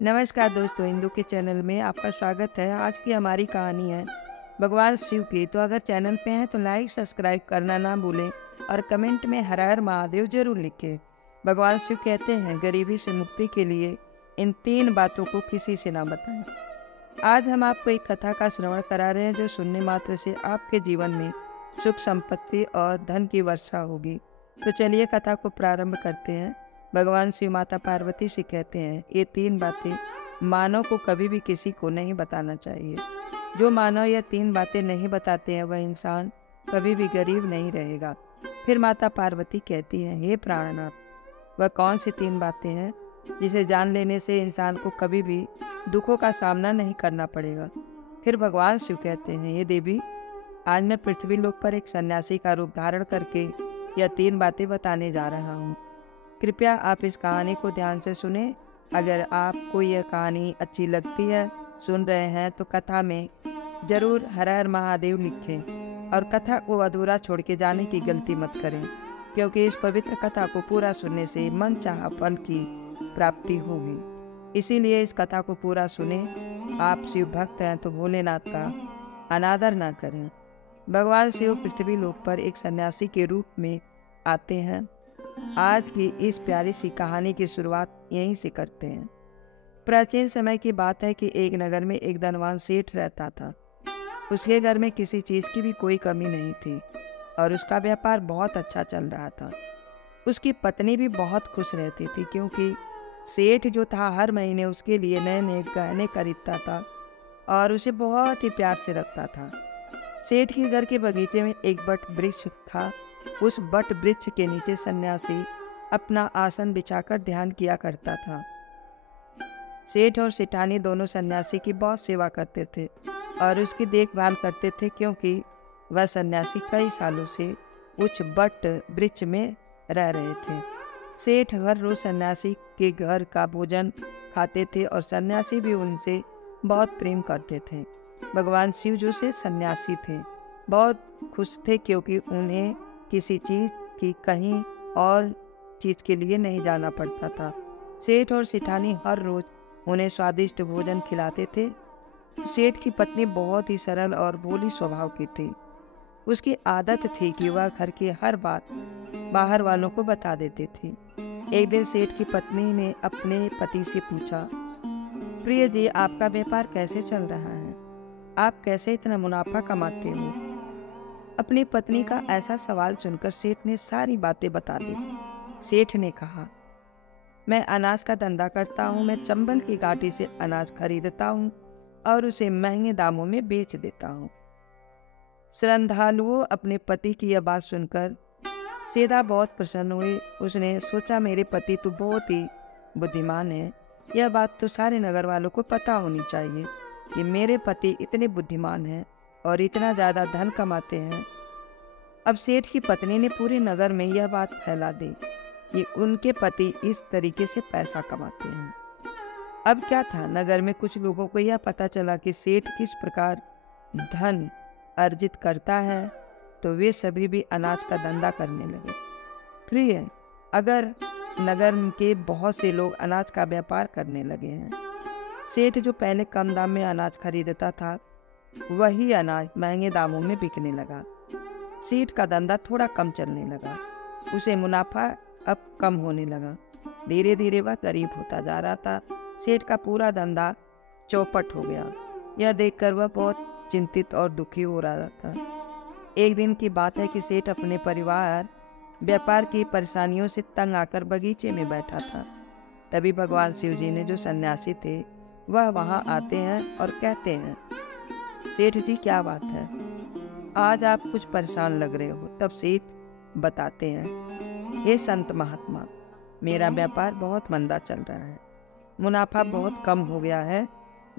नमस्कार दोस्तों, हिंदू के चैनल में आपका स्वागत है। आज की हमारी कहानी है भगवान शिव की। तो अगर चैनल पे हैं तो लाइक सब्सक्राइब करना ना भूलें और कमेंट में हर हर महादेव जरूर लिखें। भगवान शिव कहते हैं, गरीबी से मुक्ति के लिए इन 3 बातों को किसी से ना बताएं। आज हम आपको एक कथा का श्रवण करा रहे हैं जो सुनने मात्र से आपके जीवन में सुख संपत्ति और धन की वर्षा होगी। तो चलिए कथा को प्रारंभ करते हैं। भगवान शिव माता पार्वती से कहते हैं, ये 3 बातें मानव को कभी भी किसी को नहीं बताना चाहिए। जो मानव यह 3 बातें नहीं बताते हैं वह इंसान कभी भी गरीब नहीं रहेगा। फिर माता पार्वती कहती हैं, हे प्राणनाथ, वह कौन सी 3 बातें हैं जिसे जान लेने से इंसान को कभी भी दुखों का सामना नहीं करना पड़ेगा। फिर भगवान शिव कहते हैं, ये देवी, आज मैं पृथ्वी लोक पर एक सन्यासी का रूप धारण करके यह 3 बातें बताने जा रहा हूँ। कृपया आप इस कहानी को ध्यान से सुने। अगर आपको यह कहानी अच्छी लगती है, सुन रहे हैं, तो कथा में जरूर हर हर महादेव लिखें और कथा को अधूरा छोड़ के जाने की गलती मत करें, क्योंकि इस पवित्र कथा को पूरा सुनने से मन चाहा फल की प्राप्ति होगी। इसीलिए इस कथा को पूरा सुने। आप शिव भक्त हैं तो भोलेनाथ का अनादर ना करें। भगवान शिव पृथ्वी लोक पर एक सन्यासी के रूप में आते हैं। आज की इस प्यारी सी कहानी की शुरुआत यहीं से करते हैं। प्राचीन समय की बात है कि एक नगर में एक धनवान सेठ रहता था। उसके घर में किसी चीज़ की भी कोई कमी नहीं थी और उसका व्यापार बहुत अच्छा चल रहा था। उसकी पत्नी भी बहुत खुश रहती थी, क्योंकि सेठ जो था हर महीने उसके लिए नए नए गहने खरीदता था और उसे बहुत ही प्यार से रखता था। सेठ के घर के बगीचे में एक बट वृक्ष था। उस बट वृक्ष के नीचे सन्यासी अपना आसन बिछाकर ध्यान किया करता था। सेठ और सेठानी दोनों सन्यासी की बहुत सेवा करते थे और उसकी देखभाल करते थे, क्योंकि वह सन्यासी कई सालों से उस बट वृक्ष में रह रहे थे। सेठ हर रोज सन्यासी के घर का भोजन खाते थे और सन्यासी भी उनसे बहुत प्रेम करते थे। भगवान शिव जो से सन्यासी थे बहुत खुश थे, क्योंकि उन्हें किसी चीज़ की कहीं और चीज़ के लिए नहीं जाना पड़ता था। सेठ और सेठानी हर रोज उन्हें स्वादिष्ट भोजन खिलाते थे। सेठ की पत्नी बहुत ही सरल और भोली स्वभाव की थी। उसकी आदत थी कि वह घर की हर बात बाहर वालों को बता देती थी। एक दिन सेठ की पत्नी ने अपने पति से पूछा, प्रिय जी, आपका व्यापार कैसे चल रहा है? आप कैसे इतना मुनाफा कमाते हो? अपनी पत्नी का ऐसा सवाल सुनकर सेठ ने सारी बातें बता दी। सेठ ने कहा, मैं अनाज का धंधा करता हूँ। मैं चंबल की घाटी से अनाज खरीदता हूँ और उसे महंगे दामों में बेच देता हूँ। श्रद्धालुओं अपने पति की यह बात सुनकर सीधा बहुत प्रसन्न हुए। उसने सोचा, मेरे पति तो बहुत ही बुद्धिमान है। यह बात तो सारे नगर वालों को पता होनी चाहिए कि मेरे पति इतने बुद्धिमान हैं और इतना ज़्यादा धन कमाते हैं। अब सेठ की पत्नी ने पूरे नगर में यह बात फैला दी कि उनके पति इस तरीके से पैसा कमाते हैं। अब क्या था, नगर में कुछ लोगों को यह पता चला कि सेठ किस प्रकार धन अर्जित करता है, तो वे सभी भी अनाज का धंधा करने लगे। प्रिय, अगर नगर के बहुत से लोग अनाज का व्यापार करने लगे हैं। सेठ जो पहले कम दाम में अनाज खरीदता था, वही अनाज महंगे दामों में बिकने लगा। सेठ का धंधा थोड़ा कम चलने लगा। उसे मुनाफा अब कम होने लगा। धीरे धीरे वह गरीब होता जा रहा था। सेठ का पूरा धंधा चौपट हो गया। यह देखकर वह बहुत चिंतित और दुखी हो रहा था। एक दिन की बात है कि सेठ अपने परिवार व्यापार की परेशानियों से तंग आकर बगीचे में बैठा था। तभी भगवान शिव जी ने, जो सन्यासी थे, वह वहाँ आते हैं और कहते हैं, सेठ जी, क्या बात है? आज आप कुछ परेशान लग रहे हो। तब सेठ बताते हैं, हे संत महात्मा, मेरा व्यापार बहुत मंदा चल रहा है। मुनाफा बहुत कम हो गया है।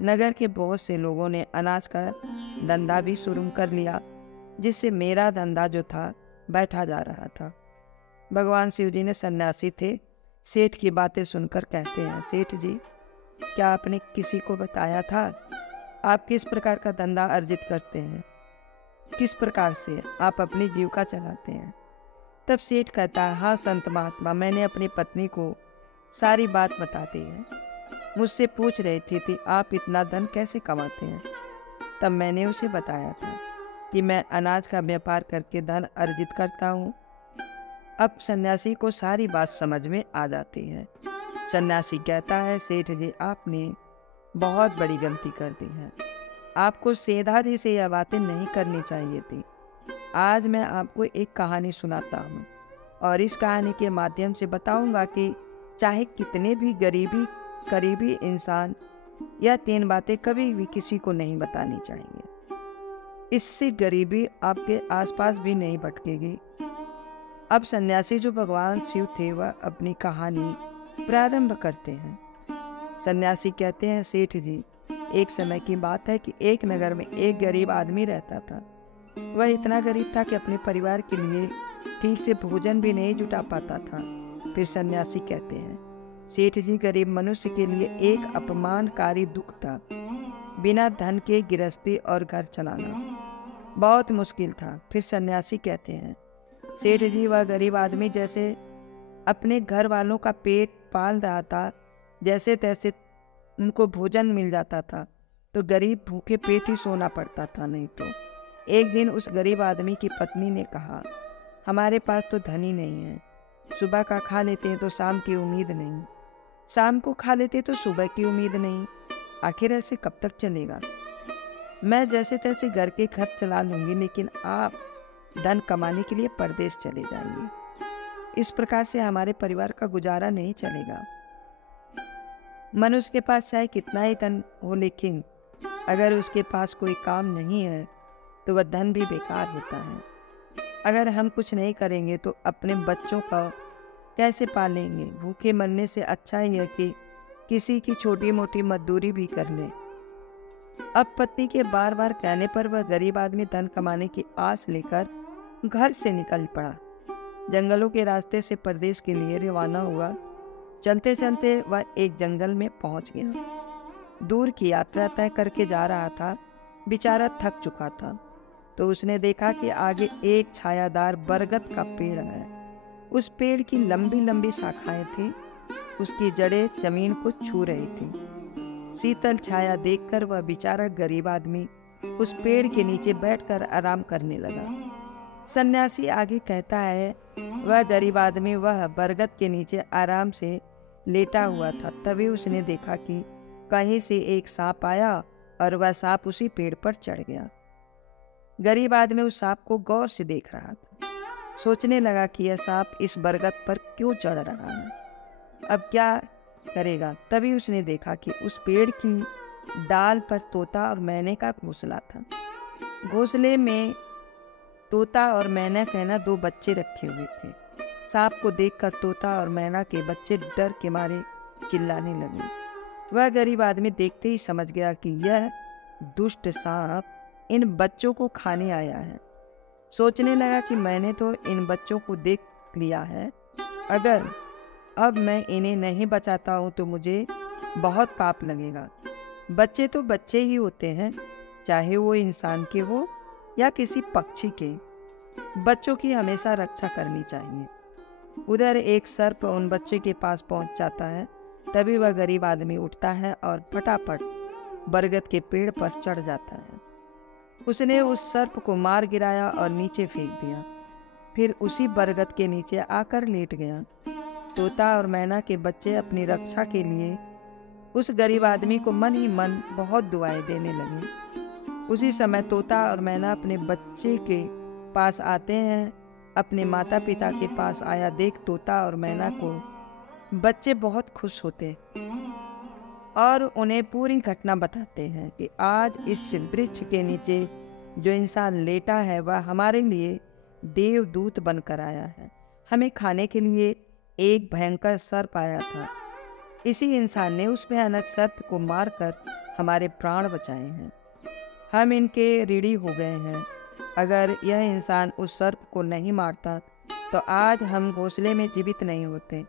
नगर के बहुत से लोगों ने अनाज का धंधा भी शुरू कर लिया, जिससे मेरा धंधा जो था बैठा जा रहा था। भगवान शिव जी ने सन्यासी थे सेठ की बातें सुनकर कहते हैं, सेठ जी, क्या आपने किसी को बताया था आप किस प्रकार का धंधा अर्जित करते हैं? किस प्रकार से आप अपनी जीविका चलाते हैं? तब सेठ कहता है, हाँ संत महात्मा, मैंने अपनी पत्नी को सारी बात बता दी है। मुझसे पूछ रही थी आप इतना धन कैसे कमाते हैं। तब मैंने उसे बताया था कि मैं अनाज का व्यापार करके धन अर्जित करता हूँ। अब सन्यासी को सारी बात समझ में आ जाती है। सन्यासी कहता है, सेठ जी आपने बहुत बड़ी गलती कर दी है। आपको सेधा जी से यह बातें नहीं करनी चाहिए थी। आज मैं आपको एक कहानी सुनाता हूँ और इस कहानी के माध्यम से बताऊंगा कि चाहे कितने भी करीबी इंसान, यह 3 बातें कभी भी किसी को नहीं बतानी चाहिए। इससे गरीबी आपके आसपास भी नहीं भटकेगी। अब सन्यासी जो भगवान शिव थे वह अपनी कहानी प्रारंभ करते हैं। सन्यासी कहते हैं, सेठ जी एक समय की बात है कि एक नगर में एक गरीब आदमी रहता था। वह इतना गरीब था कि अपने परिवार के लिए ठीक से भोजन भी नहीं जुटा पाता था। फिर सन्यासी कहते हैं, सेठ जी गरीब मनुष्य के लिए एक अपमानकारी दुख था। बिना धन के गृहस्थी और घर चलाना बहुत मुश्किल था। फिर सन्यासी कहते हैं, सेठ जी वह गरीब आदमी जैसे अपने घर वालों का पेट पाल रहा था, जैसे तैसे उनको भोजन मिल जाता था तो गरीब भूखे पेट ही सोना पड़ता था। नहीं तो एक दिन उस गरीब आदमी की पत्नी ने कहा, हमारे पास तो धन ही नहीं है। सुबह का खा लेते हैं तो शाम की उम्मीद नहीं, शाम को खा लेते तो सुबह की उम्मीद नहीं। आखिर ऐसे कब तक चलेगा? मैं जैसे तैसे घर के खर्च चला लूँगी, लेकिन आप धन कमाने के लिए परदेश चले जाएंगे। इस प्रकार से हमारे परिवार का गुजारा नहीं चलेगा। मनुष्य के पास चाहे कितना ही धन हो, लेकिन अगर उसके पास कोई काम नहीं है तो वह धन भी बेकार होता है। अगर हम कुछ नहीं करेंगे तो अपने बच्चों का कैसे पालेंगे? भूखे मरने से अच्छा ही है कि किसी की छोटी मोटी मजदूरी भी कर ले। अब पत्नी के बार बार कहने पर वह गरीब आदमी धन कमाने की आस लेकर घर से निकल पड़ा। जंगलों के रास्ते से परदेश के लिए रवाना हुआ। चलते चलते वह एक जंगल में पहुंच गया। दूर की यात्रा तय करके जा रहा था। बेचारा थक चुका था तो उसने देखा कि आगे एक छायादार बरगद का पेड़ है। उस पेड़ की लंबी लंबी शाखाएं थी, उसकी जड़ें जमीन को छू रही थी। शीतल छाया देखकर वह बेचारा गरीब आदमी उस पेड़ के नीचे बैठकर आराम करने लगा। सन्यासी आगे कहता है, वह गरीब आदमी वह बरगद के नीचे आराम से लेटा हुआ था। तभी उसने देखा कि कहीं से एक सांप आया और वह सांप उसी पेड़ पर चढ़ गया। गरीब आदमी उस सांप को गौर से देख रहा था। सोचने लगा कि यह सांप इस बरगद पर क्यों चढ़ रहा है, अब क्या करेगा। तभी उसने देखा कि उस पेड़ की डाल पर तोता और मैने का घोंसला था। घोंसले में तोता और मैना कहना 2 बच्चे रखे हुए थे। सांप को देखकर तोता और मैना के बच्चे डर के मारे चिल्लाने लगे। वह गरीब आदमी देखते ही समझ गया कि यह दुष्ट सांप इन बच्चों को खाने आया है। सोचने लगा कि मैंने तो इन बच्चों को देख लिया है, अगर अब मैं इन्हें नहीं बचाता हूँ तो मुझे बहुत पाप लगेगा। बच्चे तो बच्चे ही होते हैं, चाहे वो इंसान के हो या किसी पक्षी के। बच्चों की हमेशा रक्षा करनी चाहिए। उधर एक सर्प उन बच्चे के पास पहुंच जाता है। तभी वह गरीब आदमी उठता है और फटाफट बरगद के पेड़ पर चढ़ जाता है। उसने उस सर्प को मार गिराया और नीचे फेंक दिया। फिर उसी बरगद के नीचे आकर लेट गया। तोता और मैना के बच्चे अपनी रक्षा के लिए उस गरीब आदमी को मन ही मन बहुत दुआएं देने लगे। उसी समय तोता और मैना अपने बच्चे के पास आते हैं। अपने माता पिता के पास आया देख तोता और मैना को बच्चे बहुत खुश होते और उन्हें पूरी घटना बताते हैं कि आज इस वृक्ष के नीचे जो इंसान लेटा है वह हमारे लिए देवदूत बनकर आया है। हमें खाने के लिए एक भयंकर सर्प आया था। इसी इंसान ने उस भयानक सर्प को मारकर हमारे प्राण बचाए हैं। हम इनके ऋणी हो गए हैं। अगर यह इंसान उस सर्प को नहीं मारता तो आज हम घोंसले में जीवित नहीं होते।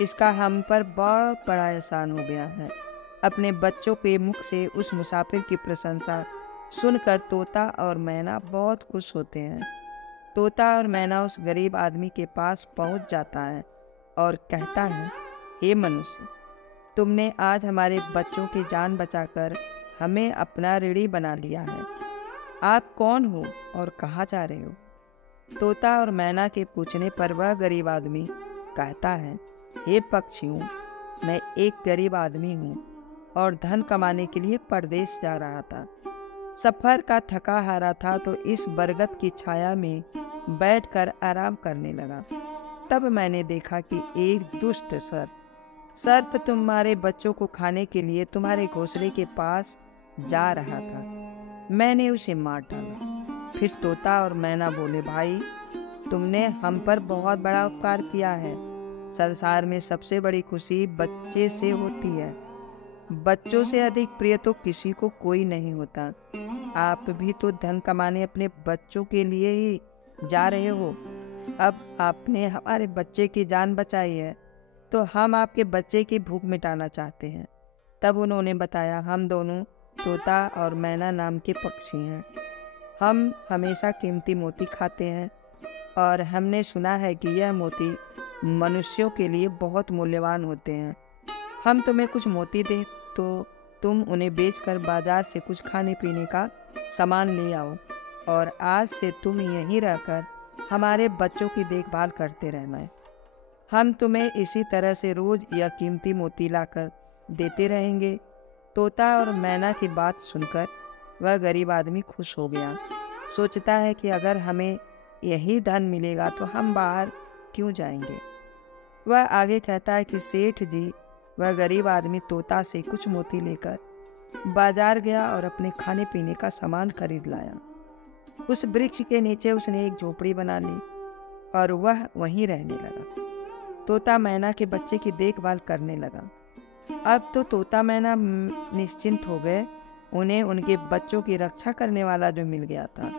इसका हम पर बहुत बड़ा एहसान हो गया है। अपने बच्चों के मुख से उस मुसाफिर की प्रशंसा सुनकर तोता और मैना बहुत खुश होते हैं। तोता और मैना उस गरीब आदमी के पास पहुंच जाता है और कहता है, हे मनुष्य, तुमने आज हमारे बच्चों की जान बचाकर हमें अपना ऋणी बना लिया है। आप कौन हो और कहाँ जा रहे हो? तोता और मैना के पूछने पर वह गरीब आदमी कहता है, हे पक्षियों, मैं एक गरीब आदमी हूँ और धन कमाने के लिए परदेश जा रहा था। सफ़र का थका हारा था तो इस बरगद की छाया में बैठकर आराम करने लगा। तब मैंने देखा कि एक दुष्ट सर्प तुम्हारे बच्चों को खाने के लिए तुम्हारे घोंसले के पास जा रहा था। मैंने उसे मार डाला। फिर तोता और मैना बोले, भाई, तुमने हम पर बहुत बड़ा उपकार किया है। संसार में सबसे बड़ी खुशी बच्चे से होती है। बच्चों से अधिक प्रिय तो किसी को कोई नहीं होता। आप भी तो धन कमाने अपने बच्चों के लिए ही जा रहे हो। अब आपने हमारे बच्चे की जान बचाई है तो हम आपके बच्चे की भूख मिटाना चाहते हैं। तब उन्होंने बताया, हम दोनों तोता और मैना नाम के पक्षी हैं। हम हमेशा कीमती मोती खाते हैं और हमने सुना है कि यह मोती मनुष्यों के लिए बहुत मूल्यवान होते हैं। हम तुम्हें कुछ मोती दें तो तुम उन्हें बेचकर बाजार से कुछ खाने पीने का सामान ले आओ और आज से तुम यहीं रहकर हमारे बच्चों की देखभाल करते रहना है। हम तुम्हें इसी तरह से रोज यह कीमती मोती लाकर देते रहेंगे। तोता और मैना की बात सुनकर वह गरीब आदमी खुश हो गया। सोचता है कि अगर हमें यही धन मिलेगा तो हम बाहर क्यों जाएंगे। वह आगे कहता है कि सेठ जी, वह गरीब आदमी तोता से कुछ मोती लेकर बाजार गया और अपने खाने पीने का सामान खरीद लाया। उस वृक्ष के नीचे उसने एक झोपड़ी बना ली और वह वहीं रहने लगा। तोता मैना के बच्चे की देखभाल करने लगा। अब तो तोता मैना निश्चिंत हो गए। उन्हें उनके बच्चों की रक्षा करने वाला जो मिल गया था।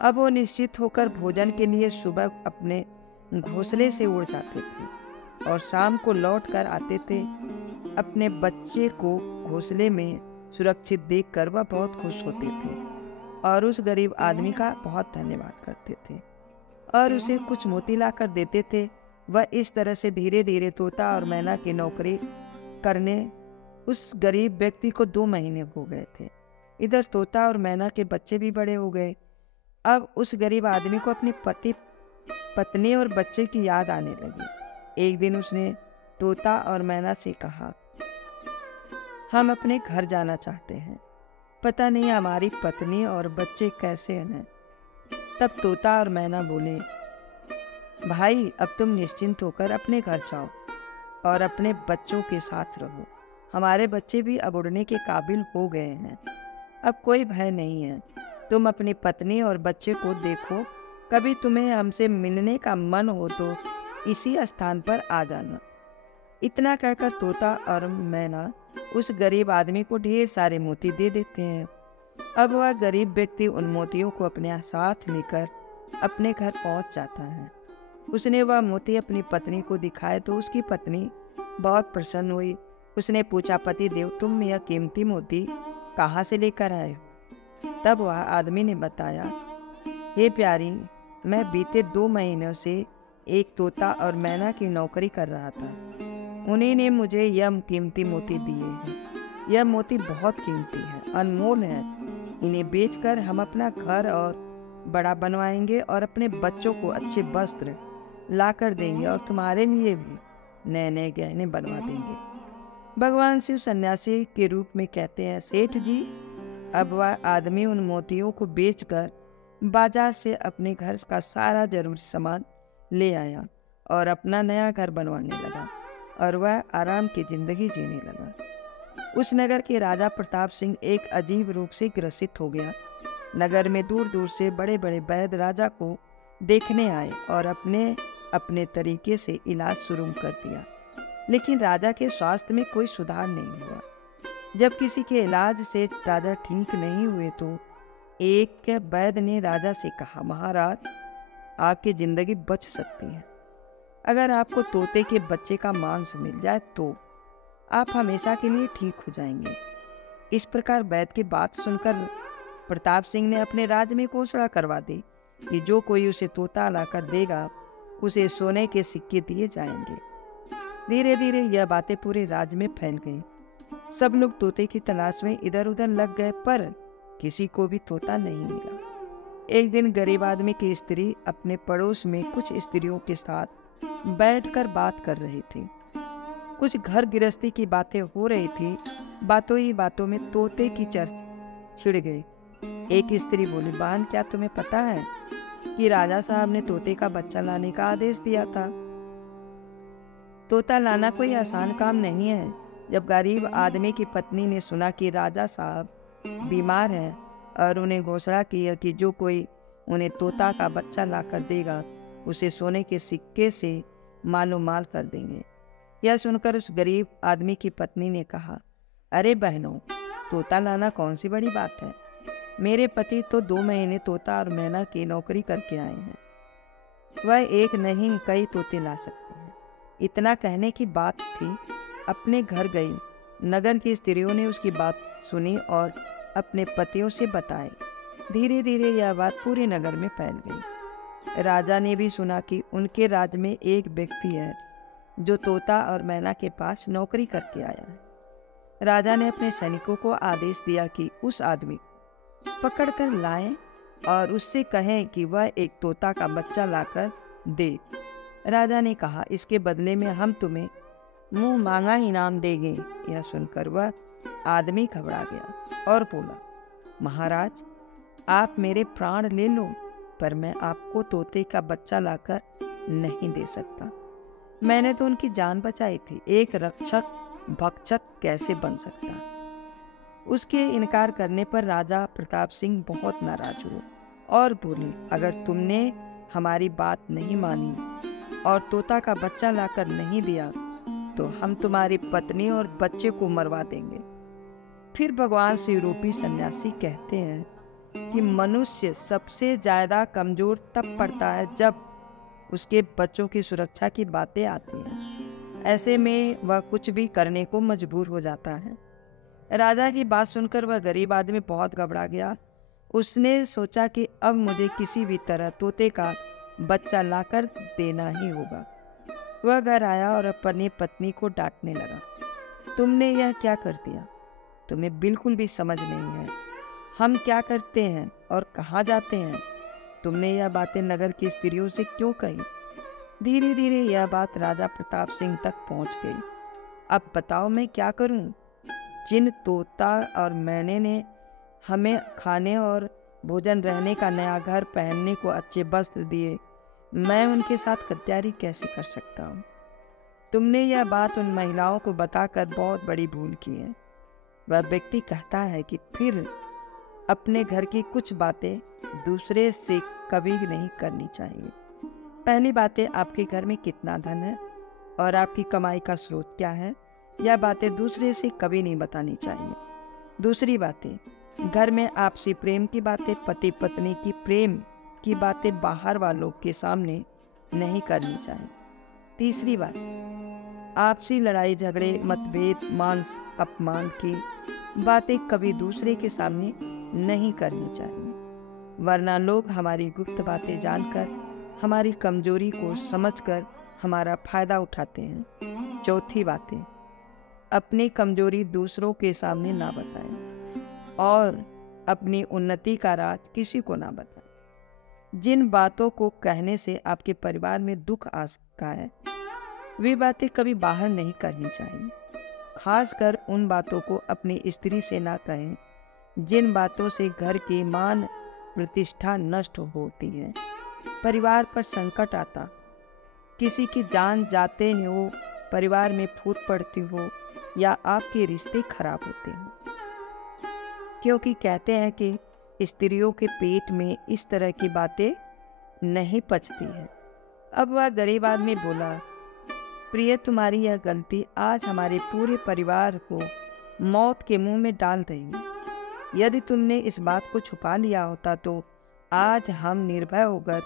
अब वो निश्चित होकर भोजन के लिए सुबह अपने घोंसले से उड़ जाते थे और शाम को लौट कर आते थे। अपने बच्चे को घोंसले में सुरक्षित देखकर वह बहुत खुश होते थे और उस गरीब आदमी का बहुत धन्यवाद करते थे और उसे कुछ मोती ला कर देते थे। वह इस तरह से धीरे धीरे तोता और मैना की नौकरी करने उस गरीब व्यक्ति को 2 महीने हो गए थे। इधर तोता और मैना के बच्चे भी बड़े हो गए। अब उस गरीब आदमी को अपने पत्नी और बच्चे की याद आने लगी। एक दिन उसने तोता और मैना से कहा, हम अपने घर जाना चाहते हैं। पता नहीं हमारी पत्नी और बच्चे कैसे हैं। तब तोता और मैना बोले, भाई, अब तुम निश्चिंत होकर अपने घर जाओ और अपने बच्चों के साथ रहो। हमारे बच्चे भी अब उड़ने के काबिल हो गए हैं। अब कोई भय नहीं है। तुम अपनी पत्नी और बच्चे को देखो। कभी तुम्हें हमसे मिलने का मन हो तो इसी स्थान पर आ जाना। इतना कहकर तोता और मैना उस गरीब आदमी को ढेर सारे मोती दे देते हैं। अब वह गरीब व्यक्ति उन मोतियों को अपने साथ लेकर अपने घर पहुंच जाता है। उसने वह मोती अपनी पत्नी को दिखाए तो उसकी पत्नी बहुत प्रसन्न हुई। उसने पूछा, पति देव, तुम यह कीमती मोती कहाँ से लेकर आए हो? तब वह आदमी ने बताया, हे प्यारी, मैं बीते 2 महीनों से एक तोता और मैना की नौकरी कर रहा था। उन्हीं ने मुझे यह कीमती मोती दिए हैं। यह मोती बहुत कीमती है, अनमोल है। इन्हें बेचकर हम अपना घर और बड़ा बनवाएंगे और अपने बच्चों को अच्छे वस्त्र ला कर देंगे और तुम्हारे लिए भी नए नए गहने बनवा देंगे। भगवान शिव सन्यासी के रूप में कहते हैं, सेठ जी, अब वह आदमी उन मोतियों को बेचकर बाजार से अपने घर का सारा जरूरी सामान ले आया और अपना नया घर बनवाने लगा और वह आराम की जिंदगी जीने लगा। उस नगर के राजा प्रताप सिंह एक अजीब रोग से ग्रसित हो गया। नगर में दूर दूर से बड़े बड़े वैद्य राजा को देखने आए और अपने अपने तरीके से इलाज शुरू कर दिया, लेकिन राजा के स्वास्थ्य में कोई सुधार नहीं हुआ। जब किसी के इलाज से राजा ठीक नहीं हुए तो एक वैद्य ने राजा से कहा, महाराज, आपकी जिंदगी बच सकती है। अगर आपको तोते के बच्चे का मांस मिल जाए तो आप हमेशा के लिए ठीक हो जाएंगे। इस प्रकार वैद्य की बात सुनकर प्रताप सिंह ने अपने राज्य में घोषणा करवा दी कि जो कोई उसे तोता लाकर देगा उसे सोने के सिक्के दिए जाएंगे। धीरे धीरे यह बातें पूरे राज्य में फैल गई। सब लोग तोते की तलाश में इधर उधर लग गए, पर किसी को भी तोता नहीं मिला। एक दिन गरीब आदमी की स्त्री अपने पड़ोस में कुछ स्त्रियों के साथ बैठकर बात कर रही थी। कुछ घर गृहस्थी की बातें हो रही थी। बातों ही बातों में तोते की चर्चा छिड़ गई। एक स्त्री बोली, बहन, क्या तुम्हें पता है कि राजा साहब ने तोते का बच्चा लाने का आदेश दिया था? तोता लाना कोई आसान काम नहीं है। जब गरीब आदमी की पत्नी ने सुना कि राजा साहब बीमार हैं और उन्हें घोषणा की है कि जो कोई उन्हें तोता का बच्चा लाकर देगा उसे सोने के सिक्के से मालो माल कर देंगे, यह सुनकर उस गरीब आदमी की पत्नी ने कहा, अरे बहनों, तोता लाना कौन सी बड़ी बात है। मेरे पति तो 2 महीने तोता और मैना की नौकरी करके आए हैं। वह एक नहीं कई तोते ला सकते हैं। इतना कहने की बात थी, अपने घर गई। नगर की स्त्रियों ने उसकी बात सुनी और अपने पतियों से बताई। धीरे धीरे यह बात पूरे नगर में फैल गई। राजा ने भी सुना कि उनके राज्य में एक व्यक्ति है जो तोता और मैना के पास नौकरी करके आया है। राजा ने अपने सैनिकों को आदेश दिया कि उस आदमी को पकड़कर लाएं और उससे कहें कि वह एक तोता का बच्चा लाकर दे। राजा ने कहा, इसके बदले में हम तुम्हें मुंह मांगा इनाम देंगे। यह सुनकर वह आदमी घबरा गया और बोला, महाराज, आप मेरे प्राण ले लो, पर मैं आपको तोते का बच्चा लाकर नहीं दे सकता। मैंने तो उनकी जान बचाई थी। एक रक्षक भक्षक कैसे बन सकता? उसके इनकार करने पर राजा प्रताप सिंह बहुत नाराज हुए और बोले, अगर तुमने हमारी बात नहीं मानी और तोता का बच्चा लाकर नहीं दिया तो हम तुम्हारी पत्नी और बच्चे को मरवा देंगे। फिर भगवान शिव रूपी सन्यासी कहते हैं कि मनुष्य सबसे ज्यादा कमजोर तब पड़ता है जब उसके बच्चों की सुरक्षा की बातें आती हैं। ऐसे में वह कुछ भी करने को मजबूर हो जाता है। राजा की बात सुनकर वह गरीब आदमी बहुत घबरा गया। उसने सोचा कि अब मुझे किसी भी तरह तोते का बच्चा लाकर देना ही होगा। वह घर आया और अपनी पत्नी को डांटने लगा, तुमने यह क्या कर दिया? तुम्हें बिल्कुल भी समझ नहीं है हम क्या करते हैं और कहाँ जाते हैं। तुमने यह बातें नगर की स्त्रियों से क्यों कही? धीरे धीरे यह बात राजा प्रताप सिंह तक पहुंच गई। अब बताओ मैं क्या करूं? जिन तोता और मैने ने हमें खाने और भोजन, रहने का नया घर, पहनने को अच्छे वस्त्र दिए, मैं उनके साथ गद्दारी कैसे कर सकता हूँ? तुमने यह बात उन महिलाओं को बताकर बहुत बड़ी भूल की है। वह व्यक्ति कहता है कि फिर अपने घर की कुछ बातें दूसरे से कभी नहीं करनी चाहिए। पहली बातें, आपके घर में कितना धन है और आपकी कमाई का स्रोत क्या है, यह बातें दूसरे से कभी नहीं बतानी चाहिए। दूसरी बातें, घर में आपसी प्रेम की बातें, पति पत्नी की प्रेम की बातें बाहर वालों के सामने नहीं करनी चाहिए। तीसरी बात, आपसी लड़ाई झगड़े, मतभेद, मान अपमान की बातें कभी दूसरे के सामने नहीं करनी चाहिए, वरना लोग हमारी गुप्त बातें जानकर, हमारी कमजोरी को समझकर हमारा फायदा उठाते हैं। चौथी बातें, अपनी कमजोरी दूसरों के सामने ना बताएं और अपनी उन्नति का राज किसी को ना बताएं। जिन बातों को कहने से आपके परिवार में दुख आ सकता है, वे बातें कभी बाहर नहीं करनी चाहिए। खासकर उन बातों को अपनी स्त्री से ना कहें जिन बातों से घर की मान प्रतिष्ठा नष्ट होती है, परिवार पर संकट आता, किसी की जान जाते हो, परिवार में फूट पड़ती हो या आपके रिश्ते खराब होते हो। क्योंकि कहते हैं कि स्त्रियों के पेट में इस तरह की बातें नहीं पचती है। अब वह गरीब आदमी बोला, प्रिय, तुम्हारी यह गलती आज हमारे पूरे परिवार को मौत के मुंह में डाल रही है। यदि तुमने इस बात को छुपा लिया होता तो आज हम निर्भय होकर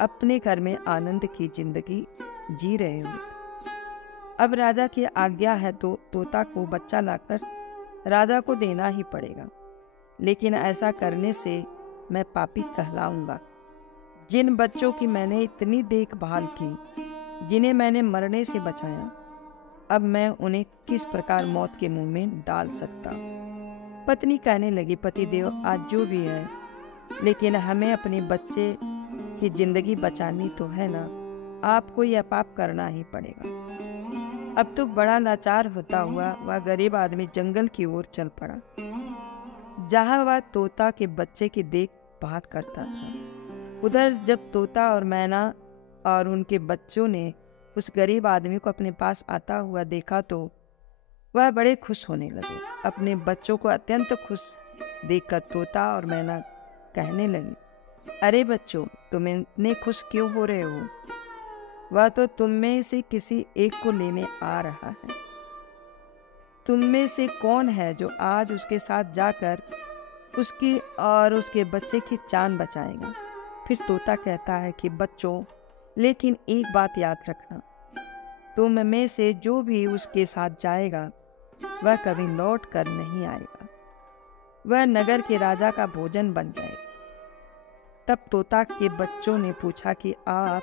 अपने घर में आनंद की जिंदगी जी रहे होते। अब राजा की आज्ञा है तो तोता को बच्चा लाकर राजा को देना ही पड़ेगा, लेकिन ऐसा करने से मैं पापी कहलाऊंगा। जिन बच्चों की मैंने इतनी देखभाल की, जिन्हें मैंने मरने से बचाया, अब मैं उन्हें किस प्रकार मौत के मुंह में डाल सकता। पत्नी कहने लगी, पतिदेव आज जो भी है, लेकिन हमें अपने बच्चे की जिंदगी बचानी तो है ना, आपको यह पाप करना ही पड़ेगा। अब तो बड़ा लाचार होता हुआ वह गरीब आदमी जंगल की ओर चल पड़ा, जहां वह तोता के बच्चे की देखभाल करता था। उधर जब तोता और मैना और उनके बच्चों ने उस गरीब आदमी को अपने पास आता हुआ देखा तो वह बड़े खुश होने लगे। अपने बच्चों को अत्यंत खुश देखकर तोता और मैना कहने लगे, अरे बच्चों, तुम इतने खुश क्यों हो रहे हो? वह तो तुम में से किसी एक को लेने आ रहा है। तुम में से कौन है जो आज उसके साथ जाकर उसकी और उसके बच्चे की जान बचाएगा? फिर तोता कहता है कि बच्चों, लेकिन एक बात याद रखना, तुम में से जो भी उसके साथ जाएगा वह कभी लौट कर नहीं आएगा, वह नगर के राजा का भोजन बन जाएगा। तब तोता के बच्चों ने पूछा कि आप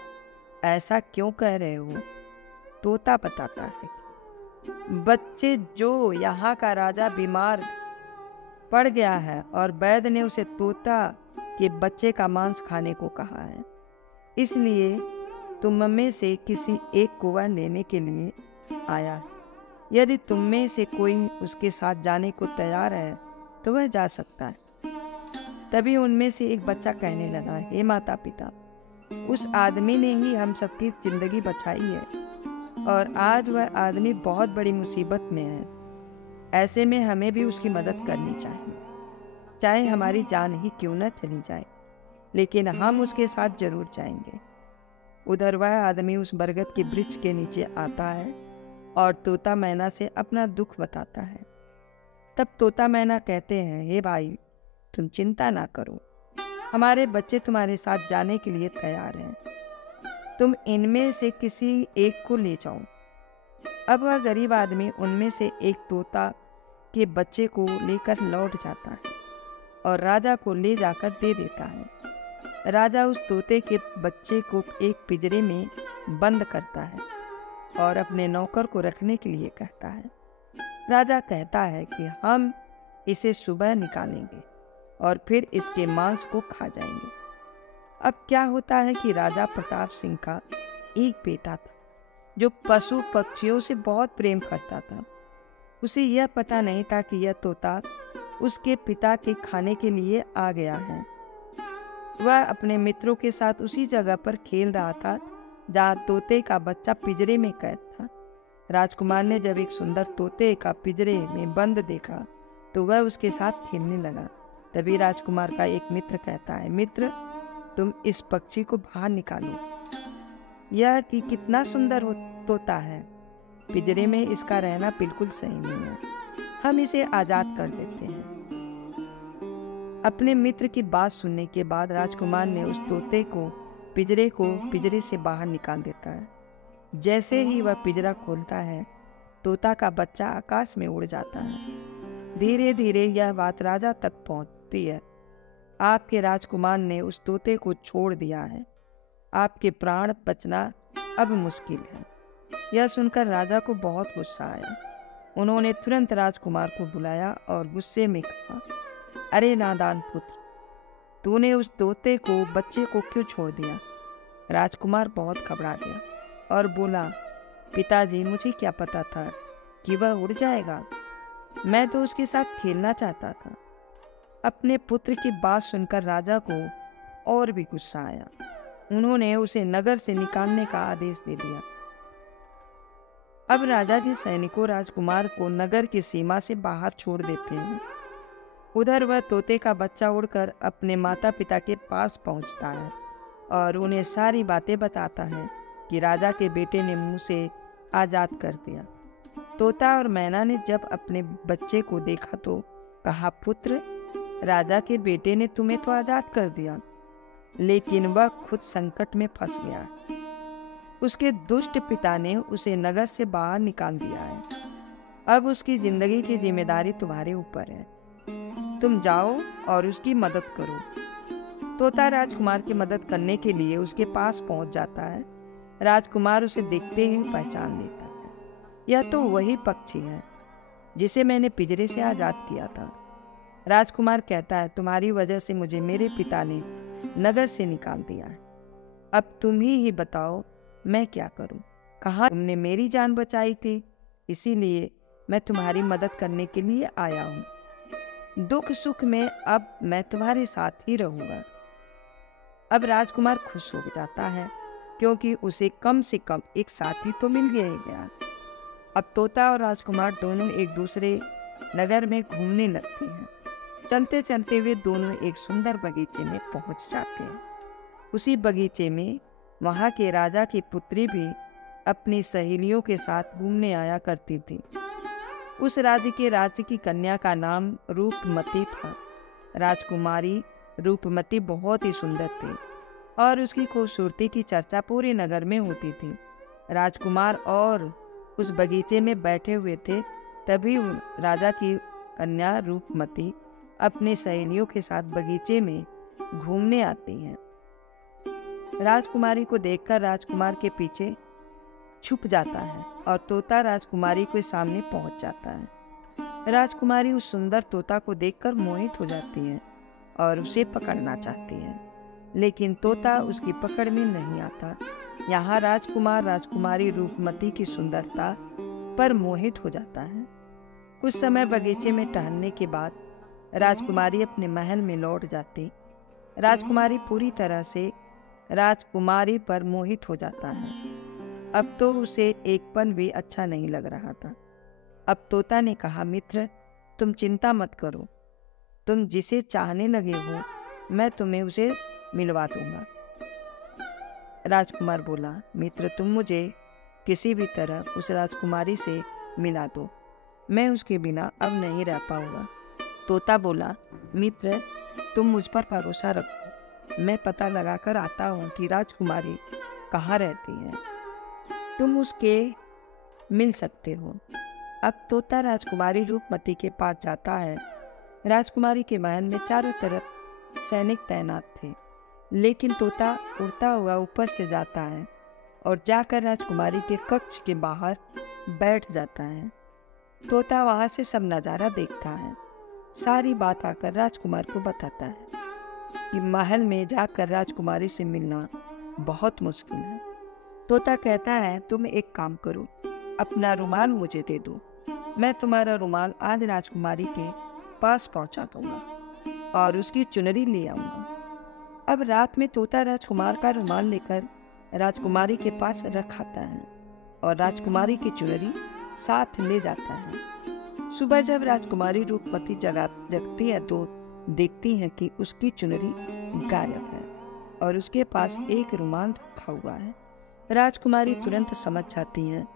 ऐसा क्यों कह रहे हो? तोता बताता है, बच्चे, जो यहाँ का राजा बीमार पड़ गया है और वैद्य ने उसे तोता के बच्चे का मांस खाने को कहा है, इसलिए तुम में से किसी एक को वह लेने के लिए आया है। यदि तुम में से कोई उसके साथ जाने को तैयार है तो वह जा सकता है। तभी उनमें से एक बच्चा कहने लगा, हे माता पिता, उस आदमी ने ही हम सबकी जिंदगी बचाई है और आज वह आदमी बहुत बड़ी मुसीबत में है। ऐसे में हमें भी उसकी मदद करनी चाहिए, चाहे हमारी जान ही क्यों न चली जाए, लेकिन हम उसके साथ जरूर जाएंगे। उधर वह आदमी उस बरगद के वृक्ष के नीचे आता है और तोता मैना से अपना दुख बताता है। तब तोता मैना कहते हैं, हे भाई, तुम चिंता ना करो, हमारे बच्चे तुम्हारे साथ जाने के लिए तैयार हैं। तुम इनमें से किसी एक को ले जाओ। अब वह गरीब आदमी उनमें से एक तोता के बच्चे को लेकर लौट जाता है और राजा को ले जाकर दे देता है। राजा उस तोते के बच्चे को एक पिंजरे में बंद करता है और अपने नौकर को रखने के लिए कहता है। राजा कहता है कि हम इसे सुबह निकालेंगे और फिर इसके मांस को खा जाएंगे। अब क्या होता है कि राजा प्रताप सिंह का एक बेटा था जो पशु पक्षियों से बहुत प्रेम करता था। उसे यह पता नहीं था कि यह तोता उसके पिता के खाने के लिए आ गया है। वह अपने मित्रों के साथ उसी जगह पर खेल रहा था जहाँ तोते का बच्चा पिंजरे में कैद था। राजकुमार ने जब एक सुंदर तोते का पिंजरे में बंद देखा तो वह उसके साथ खेलने लगा। तभी राजकुमार का एक मित्र कहता है, मित्र, तुम इस पक्षी को बाहर निकालो, यह कि कितना सुंदर तोता है, पिंजरे में इसका रहना बिल्कुल सही नहीं है, हम इसे आजाद कर देते हैं। अपने मित्र की बात सुनने के बाद राजकुमार ने उस तोते को पिंजरे से बाहर निकाल देता है। जैसे ही वह पिंजरा खोलता है, तोता का बच्चा आकाश में उड़ जाता है। धीरे धीरे यह बात राजा तक पहुंचती है। आपके राजकुमार ने उस तोते को छोड़ दिया है, आपके प्राण बचना अब मुश्किल है। यह सुनकर राजा को बहुत गुस्सा आया। उन्होंने तुरंत राजकुमार को बुलाया और गुस्से में कहा, अरे नादान पुत्र, तूने उस तोते को बच्चे को क्यों छोड़ दिया? राजकुमार बहुत घबरा गया और बोला, पिताजी, मुझे क्या पता था कि वह उड़ जाएगा, मैं तो उसके साथ खेलना चाहता था। अपने पुत्र की बात सुनकर राजा को और भी गुस्सा आया। उन्होंने उसे नगर से निकालने का आदेश दे दिया। अब राजा के सैनिकों राजकुमार को नगर की सीमा से बाहर छोड़ देते हैं। उधर वह तोते का बच्चा उड़कर अपने माता पिता के पास पहुंचता है और उन्हें सारी बातें बताता है कि राजा के बेटे ने मुझे आज़ाद कर दिया। तोता और मैना ने जब अपने बच्चे को देखा तो कहा, पुत्र, राजा के बेटे ने तुम्हें तो आज़ाद कर दिया, लेकिन वह खुद संकट में फंस गया। उसके दुष्ट पिता ने उसे नगर से बाहर निकाल दिया है। अब उसकी जिंदगी की जिम्मेदारी तुम्हारे ऊपर है। तुम जाओ और उसकी मदद करो। तोता राजकुमार की मदद करने के लिए उसके पास पहुंच जाता है। राजकुमार उसे देखते ही पहचान लेता है। यह तो वही पक्षी है जिसे मैंने पिंजरे से आजाद किया था। राजकुमार कहता है, तुम्हारी वजह से मुझे मेरे पिता ने नगर से निकाल दिया है। अब तुम ही बताओ मैं क्या करूं? कहाँ तुमने मेरी जान बचाई थी, इसीलिए मैं तुम्हारी मदद करने के लिए आया हूँ। दुख सुख में अब मैं तुम्हारे साथ ही रहूंगा। अब राजकुमार खुश हो जाता है क्योंकि उसे कम से कम एक साथी तो मिल गया। अब तोता और राजकुमार दोनों एक दूसरे नगर में घूमने लगते हैं। चलते चलते वे दोनों एक सुंदर बगीचे में पहुंच जाते हैं। उसी बगीचे में वहाँ के राजा की पुत्री भी अपनी सहेलियों के साथ घूमने आया करती थी। उस राज्य की कन्या का नाम रूपमती था। राजकुमारी रूपमती बहुत ही सुंदर थी और उसकी खूबसूरती की चर्चा पूरे नगर में होती थी। राजकुमार और उस बगीचे में बैठे हुए थे, तभी राजा की कन्या रूपमती अपने सहेलियों के साथ बगीचे में घूमने आती हैं। राजकुमारी को देखकर राजकुमार के पीछे छुप जाता है और तोता राजकुमारी के सामने पहुंच जाता है। राजकुमारी उस सुंदर तोता को देखकर मोहित हो जाती है और उसे पकड़ना चाहती है, लेकिन तोता उसकी पकड़ में नहीं आता। यहाँ राजकुमार राजकुमारी रूपमती की सुंदरता पर मोहित हो जाता है। कुछ समय बगीचे में टहलने के बाद राजकुमारी अपने महल में लौट जाती। राजकुमारी पूरी तरह से राजकुमारी पर मोहित हो जाता है। अब तो उसे एक पल भी अच्छा नहीं लग रहा था। अब तोता ने कहा, मित्र तुम चिंता मत करो, तुम जिसे चाहने लगे हो मैं तुम्हें उसे मिलवा दूंगा। राजकुमार बोला, मित्र तुम मुझे किसी भी तरह उस राजकुमारी से मिला दो, मैं उसके बिना अब नहीं रह पाऊंगा। तोता बोला, मित्र तुम मुझ पर भरोसा रखो, मैं पता लगाकर आता हूँ कि राजकुमारी कहाँ रहती है, तुम उसके मिल सकते हो। अब तोता राजकुमारी रूपमती के पास जाता है। राजकुमारी के महल में चारों तरफ सैनिक तैनात थे, लेकिन तोता उड़ता हुआ ऊपर से जाता है और जाकर राजकुमारी के कक्ष के बाहर बैठ जाता है। तोता वहाँ से सब नज़ारा देखता है, सारी बात आकर राजकुमार को बताता है कि महल में जाकर राजकुमारी से मिलना बहुत मुश्किल है। तोता कहता है, तुम एक काम करो, अपना रुमाल मुझे दे दो, मैं तुम्हारा रुमाल आज राजकुमारी के पास पहुंचा दूंगा और उसकी चुनरी ले आऊंगा। अब रात में तोता राजकुमार का रुमाल लेकर राजकुमारी के पास रख आता है और राजकुमारी की चुनरी साथ ले जाता है। सुबह जब राजकुमारी रूपमती जगती है तो देखती है कि उसकी चुनरी गायब है और उसके पास एक रुमाल रखा हुआ है। राजकुमारी तुरंत समझ जाती है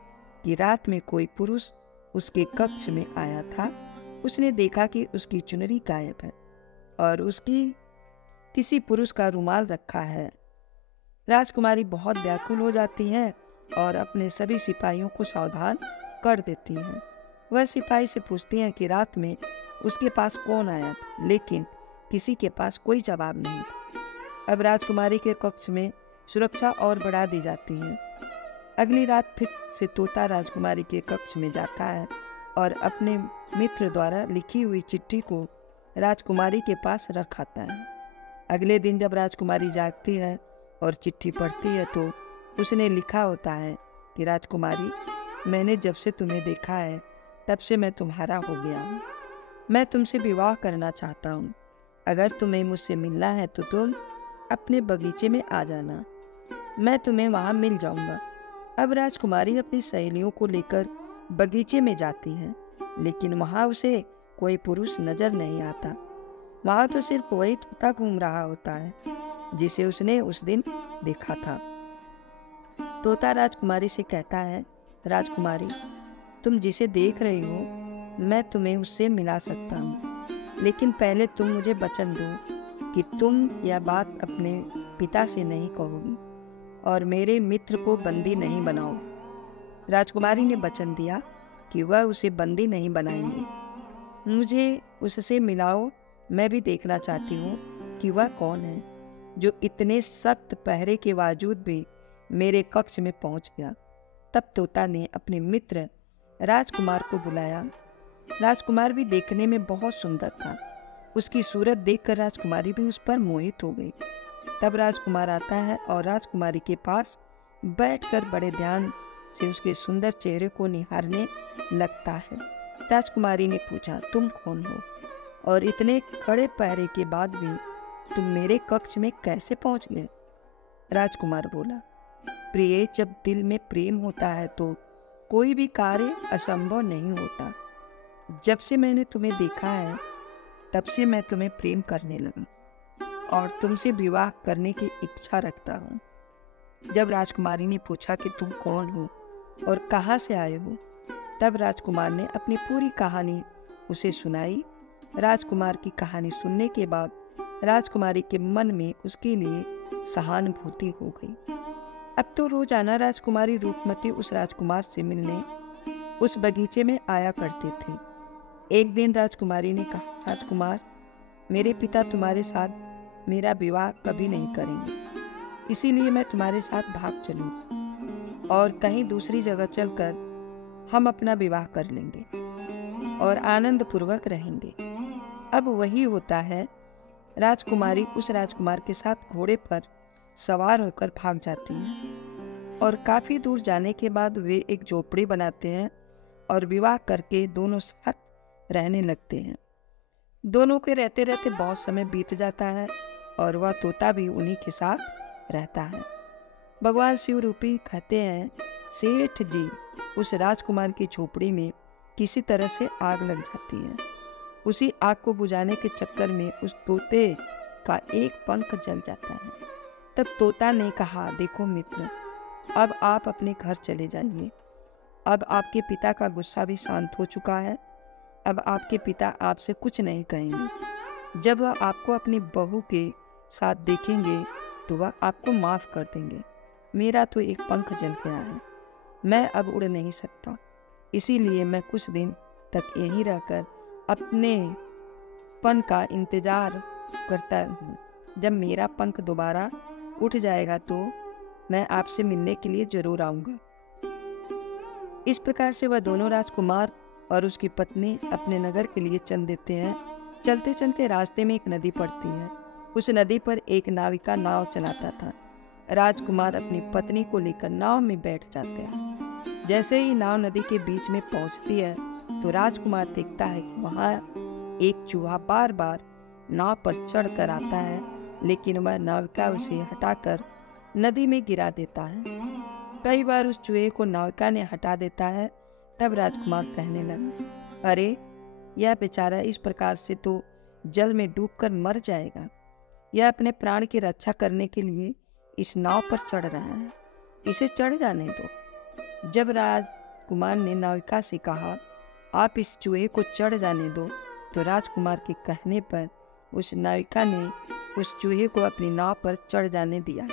कि रात में कोई पुरुष उसके कक्ष में आया था। उसने देखा कि उसकी चुनरी गायब है और उसकी किसी पुरुष का रुमाल रखा है। राजकुमारी बहुत व्याकुल हो जाती है और अपने सभी सिपाहियों को सावधान कर देती है। वह सिपाही से पूछती है कि रात में उसके पास कौन आया था, लेकिन किसी के पास कोई जवाब नहीं था। अब राजकुमारी के कक्ष में सुरक्षा और बढ़ा दी जाती है। अगली रात फिर से तोता राजकुमारी के कक्ष में जाता है और अपने मित्र द्वारा लिखी हुई चिट्ठी को राजकुमारी के पास रख आता है। अगले दिन जब राजकुमारी जागती है और चिट्ठी पढ़ती है तो उसने लिखा होता है कि राजकुमारी, मैंने जब से तुम्हें देखा है तब से मैं तुम्हारा हो गया हूँ। मैं तुमसे विवाह करना चाहता हूँ। अगर तुम्हें मुझसे मिलना है तो तुम अपने बगीचे में आ जाना, मैं तुम्हें वहाँ मिल जाऊँगा। अब राजकुमारी अपनी सहेलियों को लेकर बगीचे में जाती है, लेकिन वहाँ उसे कोई पुरुष नजर नहीं आता। वहाँ तो सिर्फ वही तोता घूम रहा होता है जिसे उसने उस दिन देखा था। तोता राजकुमारी से कहता है, राजकुमारी तुम जिसे देख रही हो मैं तुम्हें उससे मिला सकता हूँ, लेकिन पहले तुम मुझे वचन दो कि तुम यह बात अपने पिता से नहीं कहोगी और मेरे मित्र को बंदी नहीं बनाओगी। राजकुमारी ने वचन दिया कि वह उसे बंदी नहीं बनाएंगे। मुझे उससे मिलाओ, मैं भी देखना चाहती हूँ कि वह कौन है जो इतने सख्त पहरे के बावजूद भी मेरे कक्ष में पहुँच गया। तब तोता ने अपने मित्र राजकुमार को बुलाया। राजकुमार भी देखने में बहुत सुंदर था। उसकी सूरत देखकर राजकुमारी भी उस पर मोहित हो गई। तब राजकुमार आता है और राजकुमारी के पास बैठकर बड़े ध्यान से उसके सुंदर चेहरे को निहारने लगता है। राजकुमारी ने पूछा, तुम कौन हो और इतने कड़े पहरे के बाद भी तुम मेरे कक्ष में कैसे पहुंच गए? राजकुमार बोला, प्रिय, जब दिल में प्रेम होता है तो कोई भी कार्य असंभव नहीं होता। जब से मैंने तुम्हें देखा है तब से मैं तुम्हें प्रेम करने लगा और तुमसे विवाह करने की इच्छा रखता हूँ। जब राजकुमारी ने पूछा कि तुम कौन हो और कहाँ से आए हो, तब राजकुमार ने अपनी पूरी कहानी उसे सुनाई। राजकुमार की कहानी सुनने के बाद राजकुमारी के मन में उसके लिए सहानुभूति हो गई। अब तो रोजाना राजकुमारी रूपमती उस राजकुमार से मिलने उस बगीचे में आया करते थे। एक दिन राजकुमारी ने कहा, राजकुमार, मेरे पिता तुम्हारे साथ मेरा विवाह कभी नहीं करेंगे, इसीलिए मैं तुम्हारे साथ भाग चलूं और कहीं दूसरी जगह चलकर हम अपना विवाह कर लेंगे और आनंद पूर्वक रहेंगे। अब वही होता है। राजकुमारी उस राजकुमार के साथ घोड़े पर सवार होकर भाग जाती है और काफ़ी दूर जाने के बाद वे एक झोपड़ी बनाते हैं और विवाह करके दोनों साथ रहने लगते हैं। दोनों के रहते रहते बहुत समय बीत जाता है और वह तोता भी उन्हीं के साथ रहता है। भगवान शिव रूपी कहते हैं, सेठ जी, उस राजकुमार की झोपड़ी में किसी तरह से आग लग जाती है। उसी आग को बुझाने के चक्कर में उस तोते का एक पंख जल जाता है। तब तोता ने कहा, देखो मित्र, अब आप अपने घर चले जाइए। अब आपके पिता का गुस्सा भी शांत हो चुका है। अब आपके पिता आपसे कुछ नहीं कहेंगे। जब वह आपको अपनी बहू के साथ देखेंगे तो वह आपको माफ़ कर देंगे। मेरा तो एक पंख जल गया है, मैं अब उड़ नहीं सकता, इसीलिए मैं कुछ दिन तक यहीं रहकर अपने पन का इंतजार करता हूँ। जब मेरा पंख दोबारा उठ जाएगा तो मैं आपसे मिलने के लिए जरूर आऊँगा। इस प्रकार से वह दोनों राजकुमार और उसकी पत्नी अपने नगर के लिए चल देते हैं। चलते चलते रास्ते में एक नदी पड़ती है। उस नदी पर एक नाविका नाव चलाता था। राजकुमार अपनी पत्नी को लेकर नाव में बैठ जाते हैं। जैसे ही नाव नदी के बीच में पहुंचती है तो राजकुमार देखता है कि वहाँ एक चूहा बार बार नाव पर चढ़ कर आता है, लेकिन वह नाविका उसे हटाकर नदी में गिरा देता है। कई बार उस चूहे को नाविका ने हटा देता है। तब राजकुमार कहने लगा, अरे, यह बेचारा इस प्रकार से तो जल में डूबकर मर जाएगा। यह अपने प्राण की रक्षा करने के लिए इस नाव पर चढ़ रहा है, इसे चढ़ जाने दो। जब राजकुमार ने नाविका से कहा, आप इस चूहे को चढ़ जाने दो, तो राजकुमार के कहने पर उस नाविका ने उस चूहे को अपनी नाव पर चढ़ जाने दिया।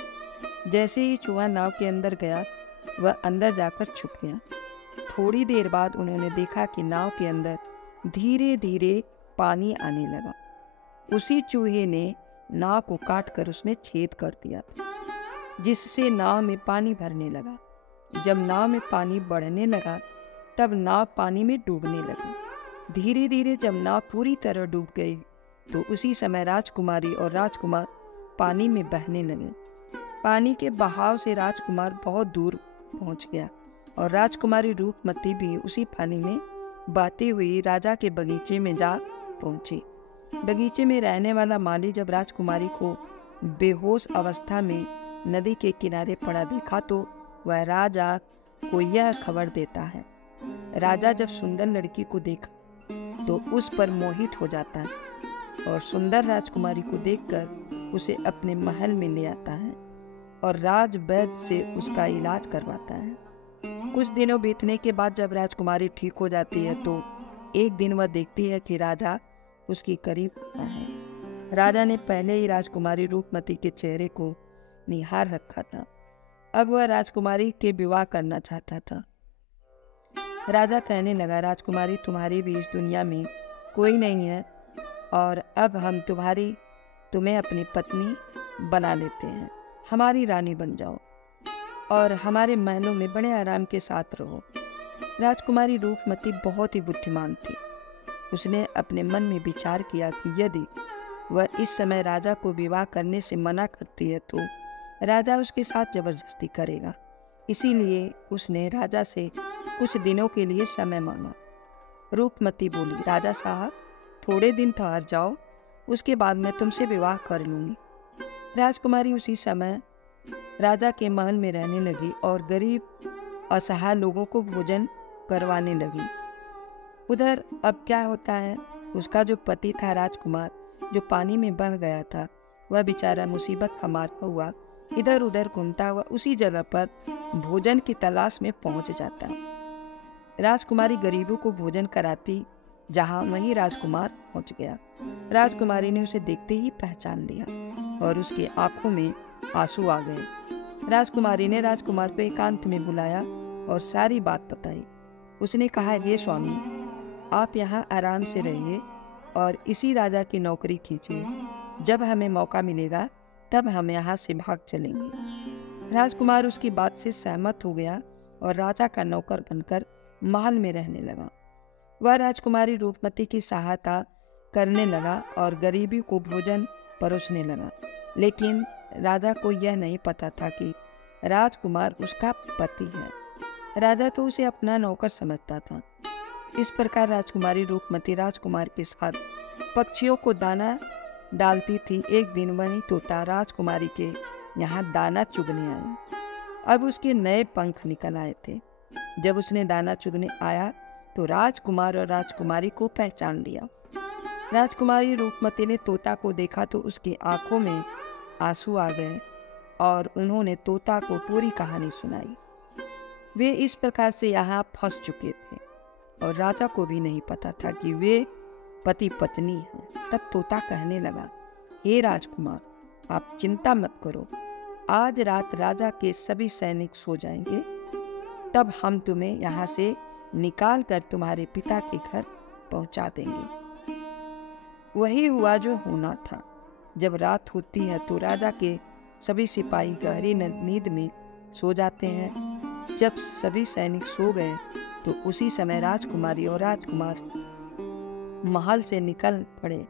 जैसे ही चूहा नाव के अंदर गया, वह अंदर जाकर छुप गया। थोड़ी देर बाद उन्होंने देखा कि नाव के अंदर धीरे धीरे पानी आने लगा। उसी चूहे ने नाव को काटकर उसमें छेद कर दिया था, जिससे नाव में पानी भरने लगा। जब नाव में पानी बढ़ने लगा तब नाव पानी में डूबने लगी। धीरे धीरे जब नाव पूरी तरह डूब गई तो उसी समय राजकुमारी और राजकुमार पानी में बहने लगे। पानी के बहाव से राजकुमार बहुत दूर पहुंच गया और राजकुमारी रूपमती भी उसी पानी में बहती हुई राजा के बगीचे में जा पहुंची। बगीचे में रहने वाला माली जब राजकुमारी को बेहोश अवस्था में नदी के किनारे पड़ा देखा तो वह राजा को यह खबर देता है। राजा जब सुंदर लड़की को देखा तो उस पर मोहित हो जाता है और सुंदर राजकुमारी को देखकर उसे अपने महल में ले आता है और राज वैद्य से उसका इलाज करवाता है। कुछ दिनों बीतने के बाद जब राजकुमारी ठीक हो जाती है तो एक दिन वह देखती है कि राजा उसकी करीब आया है। राजा ने पहले ही राजकुमारी रूपमती के चेहरे को निहार रखा था। अब वह राजकुमारी के विवाह करना चाहता था। राजा कहने लगा, राजकुमारी, तुम्हारी भी इस दुनिया में कोई नहीं है और अब हम तुम्हें अपनी पत्नी बना लेते हैं। हमारी रानी बन जाओ और हमारे महलों में बड़े आराम के साथ रहो। राजकुमारी रूपमती बहुत ही बुद्धिमान थी। उसने अपने मन में विचार किया कि यदि वह इस समय राजा को विवाह करने से मना करती है तो राजा उसके साथ जबरदस्ती करेगा। इसीलिए उसने राजा से कुछ दिनों के लिए समय मांगा। रूपमती बोली, राजा साहब, थोड़े दिन ठहर जाओ, उसके बाद मैं तुमसे विवाह कर लूँगी। राजकुमारी उसी समय राजा के महल में रहने लगी और गरीब असहाय लोगों को भोजन करवाने लगी। उधर अब क्या होता है, उसका जो पति था राजकुमार, जो पानी में बह गया था, वह बेचारा मुसीबत का मारा हुआ इधर उधर घूमता हुआ उसी जगह पर भोजन की तलाश में पहुंच जाता। राजकुमारी गरीबों को भोजन कराती जहां वहीं राजकुमार पहुंच गया। राजकुमारी ने उसे देखते ही पहचान लिया और उसकी आंखों में आंसू आ गए। राजकुमारी ने राजकुमार को एकांत में बुलाया और सारी बात बताई। उसने कहा, हे स्वामी, आप यहाँ आराम से रहिए और इसी राजा की नौकरी कीजिए। जब हमें मौका मिलेगा तब हम यहाँ से भाग चलेंगे। राजकुमार उसकी बात से सहमत हो गया और राजा का नौकर बनकर महल में रहने लगा। वह राजकुमारी रूपमती की सहायता करने लगा और गरीबी को भोजन परोसने लगा। लेकिन राजा को यह नहीं पता था कि राजकुमार उसका पति है। राजा तो उसे अपना नौकर समझता था। इस प्रकार राजकुमारी रूपमती राजकुमार के साथ पक्षियों को दाना डालती थी। एक दिन वही तोता राजकुमारी के यहाँ दाना चुगने आया। अब उसके नए पंख निकल आए थे। जब उसने दाना चुगने आया तो राजकुमार और राजकुमारी को पहचान लिया। राजकुमारी रूपमती ने तोता को देखा तो उसकी आंखों में आंसू आ गए और उन्होंने तोता को पूरी कहानी सुनाई। वे इस प्रकार से यहाँ फंस चुके थे और राजा को भी नहीं पता था कि वे पति पत्नी हैं। तब तोता कहने लगा, हे राजकुमार, आप चिंता मत करो, आज रात राजा के सभी सैनिक सो जाएंगे, तब हम तुम्हें यहाँ से निकाल कर तुम्हारे पिता के घर पहुँचा देंगे। वही हुआ जो होना था। जब रात होती है तो राजा के सभी सिपाही गहरी नींद में सो जाते हैं। जब सभी सैनिक सो गए तो उसी समय राजकुमारी और राजकुमार महल से निकल पड़े।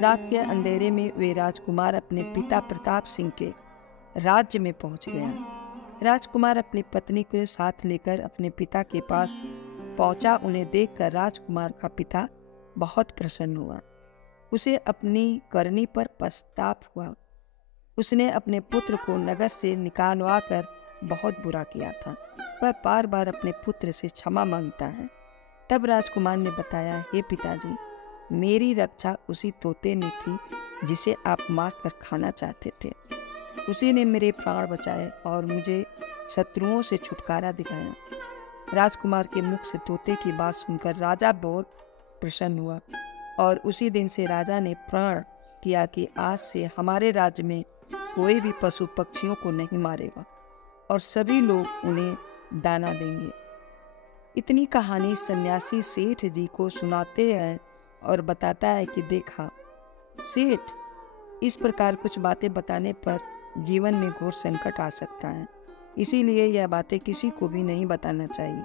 रात के अंधेरे में वे राजकुमार अपने पिता प्रताप सिंह के राज्य में पहुंच गया। राजकुमार अपनी पत्नी को साथ लेकर अपने पिता के पास पहुंचा। उन्हें देखकर राजकुमार का पिता बहुत प्रसन्न हुआ। उसे अपनी करनी पर पछतावा हुआ। उसने अपने पुत्र को नगर से निकालवा कर बहुत बुरा किया था। वह बार बार अपने पुत्र से क्षमा मांगता है। तब राजकुमार ने बताया, हे पिताजी, मेरी रक्षा उसी तोते ने की जिसे आप मार कर खाना चाहते थे। उसी ने मेरे प्राण बचाए और मुझे शत्रुओं से छुटकारा दिलाया। राजकुमार के मुख से तोते की बात सुनकर राजा बहुत प्रसन्न हुआ और उसी दिन से राजा ने प्रण किया कि आज से हमारे राज्य में कोई भी पशु पक्षियों को नहीं मारेगा और सभी लोग उन्हें दाना देंगे। इतनी कहानी सन्यासी सेठ जी को सुनाते हैं और बताता है कि देखा सेठ, इस प्रकार कुछ बातें बताने पर जीवन में घोर संकट आ सकता है। इसीलिए यह बातें किसी को भी नहीं बताना चाहिए।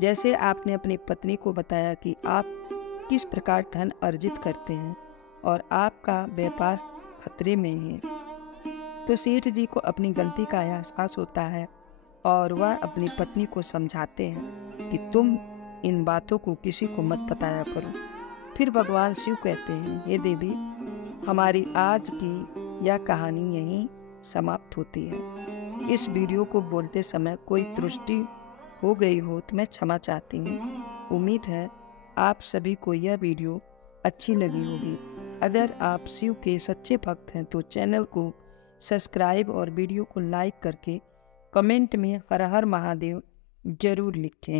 जैसे आपने अपनी पत्नी को बताया कि आप किस प्रकार धन अर्जित करते हैं और आपका व्यापार खतरे में है, तो सेठ जी को अपनी गलती का एहसास होता है और वह अपनी पत्नी को समझाते हैं कि तुम इन बातों को किसी को मत बताया करो। फिर भगवान शिव कहते हैं, हे देवी, हमारी आज की यह कहानी यहीं समाप्त होती है। इस वीडियो को बोलते समय कोई त्रुटि हो गई हो तो मैं क्षमा चाहती हूँ। उम्मीद है आप सभी को यह वीडियो अच्छी लगी होगी। अगर आप शिव के सच्चे भक्त हैं तो चैनल को सब्सक्राइब और वीडियो को लाइक करके कमेंट में हर हर महादेव जरूर लिखें।